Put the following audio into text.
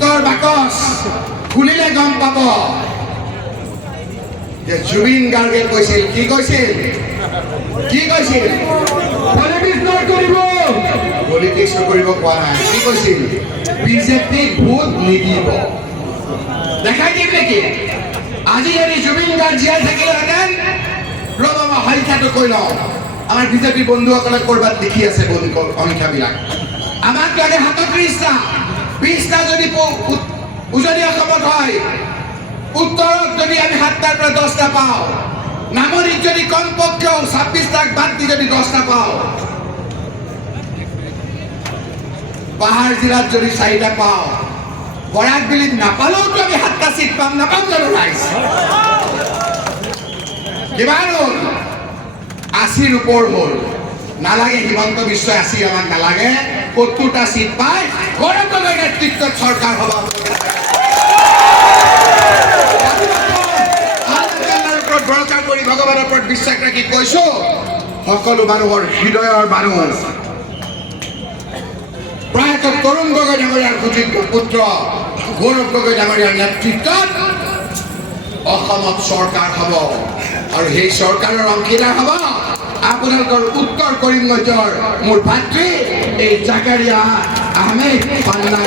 ভূতৰ বাকচ খুলিলে গম পাব যে জুবিন গাৰ্গে কৈছিল কি কৈছিল পলিটিক্স কৰিব কোৱা নাই কি কৈছিল বিজেপিক ভোট নিদিব দেখাই দিম নেকি আজি যদি জুবিন গাৰ্গ জীয়াই থাকিলেহেঁতেন ৰ'ব মই সংখ্যাটো কৈ লওঁ আমাৰ বিজেপি বন্ধুসকলে ক'ৰবাত লিখি আছে সংখ্যাবিলাক আমাক লাগে ৩৭টা ২০টা যদি উজনি অসমত হয় উত্তৰত যদি আমি ৭টাৰ পৰা 10টা পাওঁ নামনিত যদি কমপক্ষেও ২৬টাক বাদ দি যদি 10টা পাওঁ পাহাৰ জিলাত যদি 4টা পাওঁ বৰাকবিলিত নাপালেওতো আমি 7টা চিট পাম নাপাম জানো ৰাইজ কিমান হ'ল ৮০ৰ ওপৰ হ'ল নালাগে হিমন্ত বিশ্বই ৮০ আমাক নালাগে ৭০টা চিট পায় গৌৰৱ গগৈৰ নেতৃত্বত চৰকাৰ হ'ব বৰকাৰ কৰি ভগৱানৰ ওপৰত বিশ্বাস ৰাখি কৈছো সকলো মানুহৰ হৃদয়ৰ মানুহ প্ৰয়াত তৰুণ গগৈ ডাঙৰীয়াৰ সুযোগ্য পুত্ৰ গৌৰৱ গগৈ ডাঙৰীয়াৰ নেতৃত্বত অসমত চৰকাৰ হ'ব আৰু সেই চৰকাৰৰ অংশীদাৰ হ'ব আপোনালোকৰ উত্তৰ কৰিমগঞ্জৰ মোৰ ভাতৃ এই জাকাৰিয়া আহমেদ পান্নাই